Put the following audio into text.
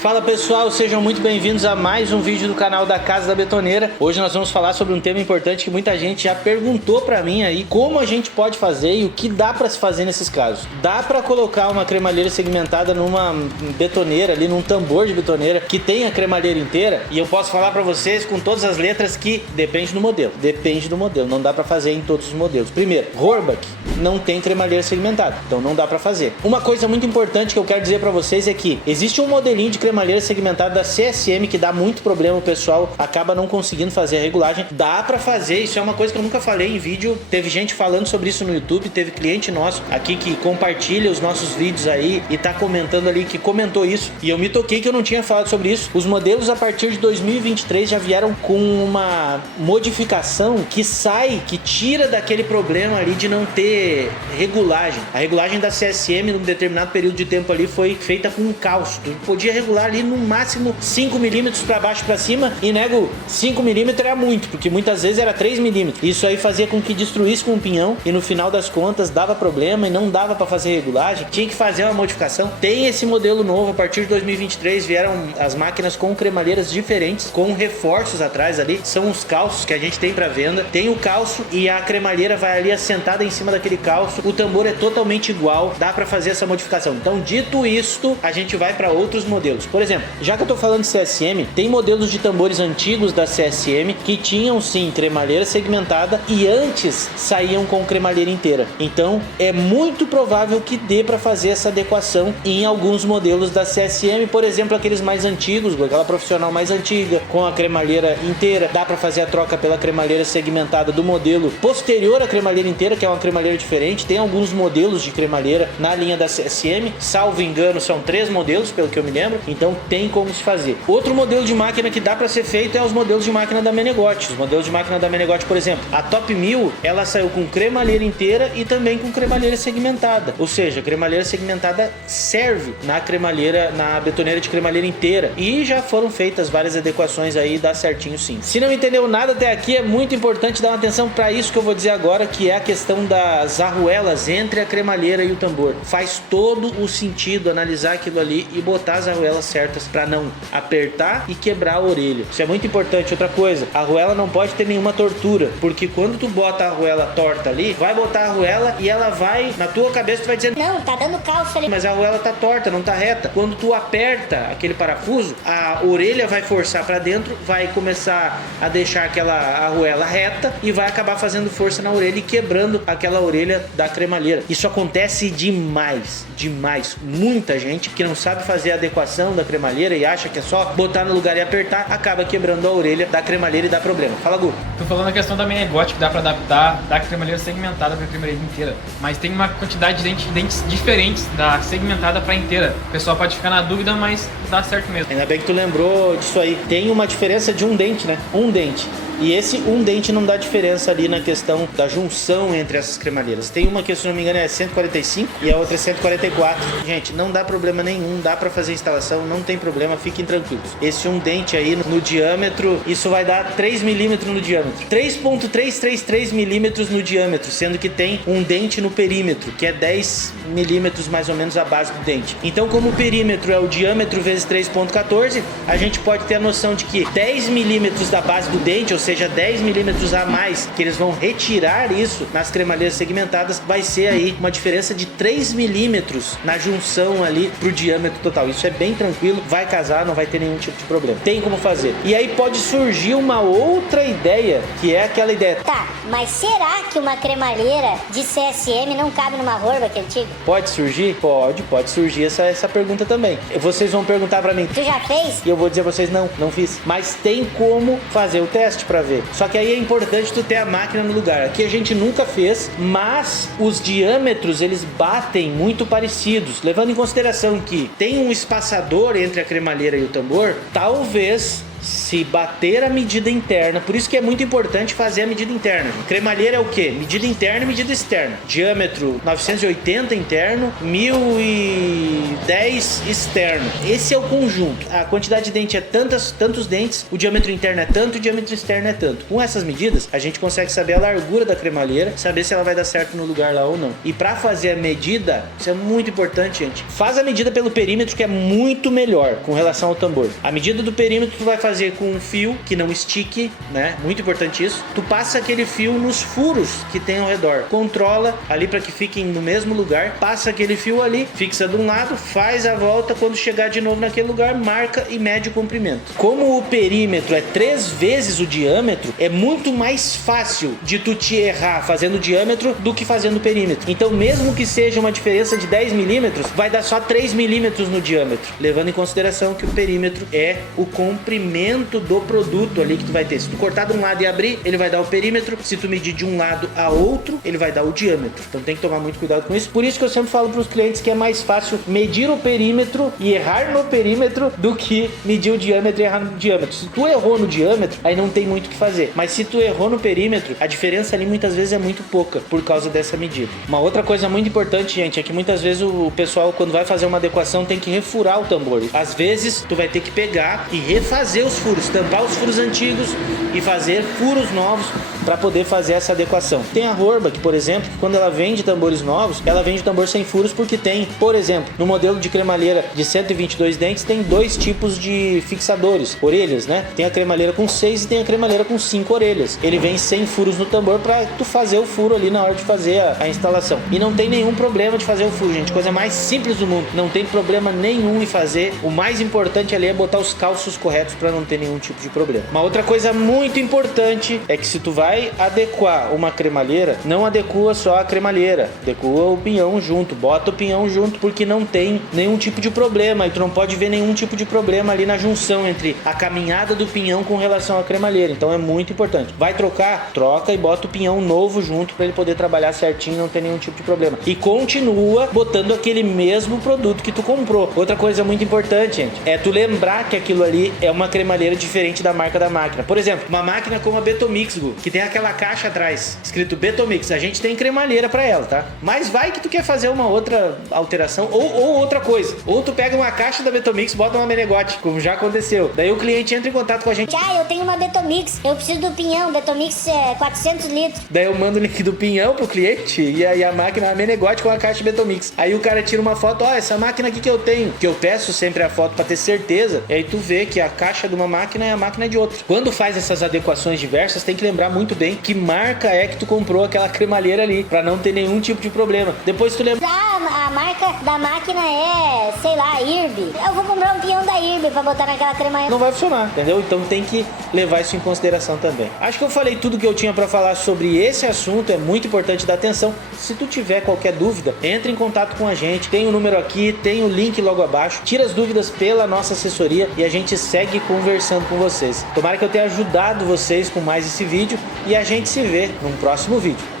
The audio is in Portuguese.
Fala pessoal, sejam muito bem-vindos a mais um vídeo do canal da Casa da Betoneira. Hoje nós vamos falar sobre um tema importante que muita gente já perguntou pra mim aí, como a gente pode fazer e o que dá pra se fazer nesses casos. Dá pra colocar uma cremalheira segmentada numa betoneira ali, num tambor de betoneira que tem a cremalheira inteira, e eu posso falar pra vocês com todas as letras que depende do modelo. Depende do modelo, não dá pra fazer em todos os modelos. Primeiro, Horbach não tem cremalheira segmentada, então não dá pra fazer. Uma coisa muito importante que eu quero dizer pra vocês é que existe um modelinho de cremalheira segmentada da CSM que dá muito problema, o pessoal acaba não conseguindo fazer a regulagem. Dá pra fazer, isso é uma coisa que eu nunca falei em vídeo. Teve gente falando sobre isso no YouTube, teve cliente nosso aqui que compartilha os nossos vídeos aí e tá comentando ali que comentou isso, e eu me toquei que eu não tinha falado sobre isso. Os modelos a partir de 2023 já vieram com uma modificação que tira daquele problema ali de não ter regulagem. A regulagem da CSM num determinado período de tempo ali foi feita com um calço. Tu podia regular ali no máximo 5 milímetros para baixo para cima, e nego, 5 milímetros era muito, porque muitas vezes era 3 milímetros. Isso aí fazia com que destruísse com o pinhão e no final das contas dava problema e não dava para fazer regulagem. Tinha que fazer uma modificação. Tem esse modelo novo, a partir de 2023 vieram as máquinas com cremalheiras diferentes, com reforços atrás ali. São os calços que a gente tem para venda. Tem o calço e a cremalheira vai ali assentada em cima daquele calço. O tambor é totalmente igual, dá para fazer essa modificação. Então, dito isto, a gente vai para outros modelos. Por exemplo, já que eu tô falando de CSM, tem modelos de tambores antigos da CSM que tinham sim cremalheira segmentada e antes saíam com cremalheira inteira. Então, é muito provável que dê para fazer essa adequação em alguns modelos da CSM, por exemplo, aqueles mais antigos, aquela profissional mais antiga, com a cremalheira inteira. Dá para fazer a troca pela cremalheira segmentada do modelo posterior à cremalheira inteira, que é uma cremalheira diferente. Tem alguns modelos de cremalheira na linha da CSM, salvo engano são 3 modelos, pelo que eu me lembro, então tem como se fazer. Outro modelo de máquina que dá para ser feito é os modelos de máquina da Menegotti. Os modelos de máquina da Menegotti, por exemplo, a Top 1000, ela saiu com cremalheira inteira e também com cremalheira segmentada, ou seja, cremalheira segmentada serve na cremalheira, na betoneira de cremalheira inteira, e já foram feitas várias adequações aí, dá certinho sim. Se não entendeu nada até aqui, é muito importante dar uma atenção para isso que eu vou dizer agora, que é a questão das arruelas entre a cremalheira e o tambor. Faz todo o sentido analisar aquilo ali e botar as arruelas certas para não apertar e quebrar a orelha. Isso é muito importante. Outra coisa, a arruela não pode ter nenhuma tortura, porque quando tu bota a arruela torta ali, vai botar a arruela e ela vai, na tua cabeça tu vai dizer, não, tá dando calço ali, mas a arruela tá torta, não tá reta. Quando tu aperta aquele parafuso, a orelha vai forçar para dentro, vai começar a deixar aquela arruela reta e vai acabar fazendo força na orelha e quebrando aquela orelha da cremalheira. Isso acontece demais, demais. Muita gente que não sabe fazer a adequação da cremalheira e acha que é só botar no lugar e apertar, acaba quebrando a orelha da cremalheira e dá problema. Fala, Gu. Tô falando a questão da Menegotti, que dá pra adaptar da cremalheira segmentada pra cremalheira inteira, mas tem uma quantidade de dentes diferentes da segmentada pra inteira. O pessoal pode ficar na dúvida, mas dá certo mesmo. Ainda bem que tu lembrou disso aí. Tem uma diferença de um dente, né? Um dente. E esse um dente não dá diferença ali na questão da junção entre essas cremalheiras. Tem uma que, se não me engano, é 145 e a outra é 144. Gente, não dá problema nenhum, dá pra fazer a instalação, não tem problema, fiquem tranquilos. Esse um dente aí no diâmetro, isso vai dar 3 milímetros no diâmetro. 3.333 milímetros no diâmetro, sendo que tem um dente no perímetro, que é 10 milímetros mais ou menos a base do dente. Então, como o perímetro é o diâmetro vezes 3.14, a gente pode ter a noção de que 10 milímetros da base do dente, ou seja, 10 milímetros a mais, que eles vão retirar isso nas cremalheiras segmentadas, vai ser aí uma diferença de 3 milímetros na junção ali pro diâmetro total. Isso é bem tranquilo, vai casar, não vai ter nenhum tipo de problema. Tem como fazer. E aí pode surgir uma outra ideia, que é aquela ideia. Tá, mas será que uma cremalheira de CSM não cabe numa Horbach antiga? Pode surgir? Pode surgir essa pergunta também. Vocês vão perguntar pra mim. Tu já fez? E eu vou dizer pra vocês, não fiz. Mas tem como fazer o teste pra ver. Só que aí é importante tu ter a máquina no lugar. Aqui a gente nunca fez, mas os diâmetros eles batem muito parecidos, levando em consideração que tem um espaçador entre a cremalheira e o tambor. Talvez Se bater a medida interna, por isso que é muito importante fazer a medida interna. Cremalheira é o quê? Medida interna e medida externa. Diâmetro 980 interno, 1010 externo. Esse é o conjunto. A quantidade de dente é tantos dentes, o diâmetro interno é tanto, o diâmetro externo é tanto. Com essas medidas, a gente consegue saber a largura da cremalheira, saber se ela vai dar certo no lugar lá ou não. E para fazer a medida, isso é muito importante, gente. Faz a medida pelo perímetro, que é muito melhor com relação ao tambor. A medida do perímetro tu vai fazer com um fio que não estique, né? Muito importante isso. Tu passa aquele fio nos furos que tem ao redor. Controla ali para que fiquem no mesmo lugar. Passa aquele fio ali, fixa de um lado, faz a volta. Quando chegar de novo naquele lugar, marca e mede o comprimento. Como o perímetro é 3 vezes o diâmetro, é muito mais fácil de tu te errar fazendo o diâmetro do que fazendo o perímetro. Então, mesmo que seja uma diferença de 10 milímetros, vai dar só 3 milímetros no diâmetro, levando em consideração que o perímetro é o comprimento do produto ali que tu vai ter. Se tu cortar de um lado e abrir, ele vai dar o perímetro. Se tu medir de um lado a outro, ele vai dar o diâmetro. Então tem que tomar muito cuidado com isso. Por isso que eu sempre falo para os clientes que é mais fácil medir o perímetro e errar no perímetro do que medir o diâmetro e errar no diâmetro. Se tu errou no diâmetro, aí não tem muito o que fazer. Mas se tu errou no perímetro, a diferença ali muitas vezes é muito pouca por causa dessa medida. Uma outra coisa muito importante, gente, é que muitas vezes o pessoal, quando vai fazer uma adequação, tem que refurar o tambor. Às vezes tu vai ter que pegar e refazer os furos, tampar os furos antigos e fazer furos novos para poder fazer essa adequação. Tem a Horbach, por exemplo, que quando ela vende tambores novos, ela vende tambor sem furos porque tem, por exemplo, no modelo de cremalheira de 122 dentes, tem 2 tipos de fixadores, orelhas, né? Tem a cremalheira com 6 e tem a cremalheira com 5 orelhas. Ele vem sem furos no tambor para tu fazer o furo ali na hora de fazer a instalação. E não tem nenhum problema de fazer o furo, gente. Coisa mais simples do mundo. Não tem problema nenhum em fazer. O mais importante ali é botar os calços corretos para não ter nenhum tipo de problema. Uma outra coisa muito importante é que se tu vai adequar uma cremalheira, não adequa só a cremalheira, adequa o pinhão junto, bota o pinhão junto, porque não tem nenhum tipo de problema e tu não pode ver nenhum tipo de problema ali na junção entre a caminhada do pinhão com relação à cremalheira. Então é muito importante. Vai trocar? Troca e bota o pinhão novo junto para ele poder trabalhar certinho, não ter nenhum tipo de problema. E continua botando aquele mesmo produto que tu comprou. Outra coisa muito importante, gente, é tu lembrar que aquilo ali é uma cremalheira diferente da marca da máquina. Por exemplo, uma máquina como a Betomix, que tem aquela caixa atrás escrito Betomix, a gente tem cremalheira para ela, tá? Mas vai que tu quer fazer uma outra alteração ou outra coisa. Ou tu pega uma caixa da Betomix, bota uma Menegote, como já aconteceu. Daí o cliente entra em contato com a gente. Eu tenho uma Betomix, eu preciso do pinhão, Betomix é 400 litros. Daí eu mando o link do pinhão pro cliente e aí a máquina é a Menegote com a caixa Betomix. Aí o cara tira uma foto, essa máquina aqui que eu tenho, que eu peço sempre a foto pra ter certeza, e aí tu vê que a caixa de uma máquina é a máquina de outra. Quando faz essas adequações diversas, tem que lembrar muito bem que marca é que tu comprou aquela cremalheira ali, pra não ter nenhum tipo de problema. Depois tu lembra... A marca da máquina é, sei lá, IRB. Eu vou comprar um pinhão da IRB pra botar naquela cremalheira. Não vai funcionar, entendeu? Então tem que levar isso em consideração também. Acho que eu falei tudo que eu tinha pra falar sobre esse assunto, é muito importante dar atenção. Se tu tiver qualquer dúvida, entre em contato com a gente, tem o número aqui, tem o link logo abaixo, tira as dúvidas pela nossa assessoria e a gente segue conversando com vocês. Tomara que eu tenha ajudado vocês com mais esse vídeo e a gente se vê num próximo vídeo.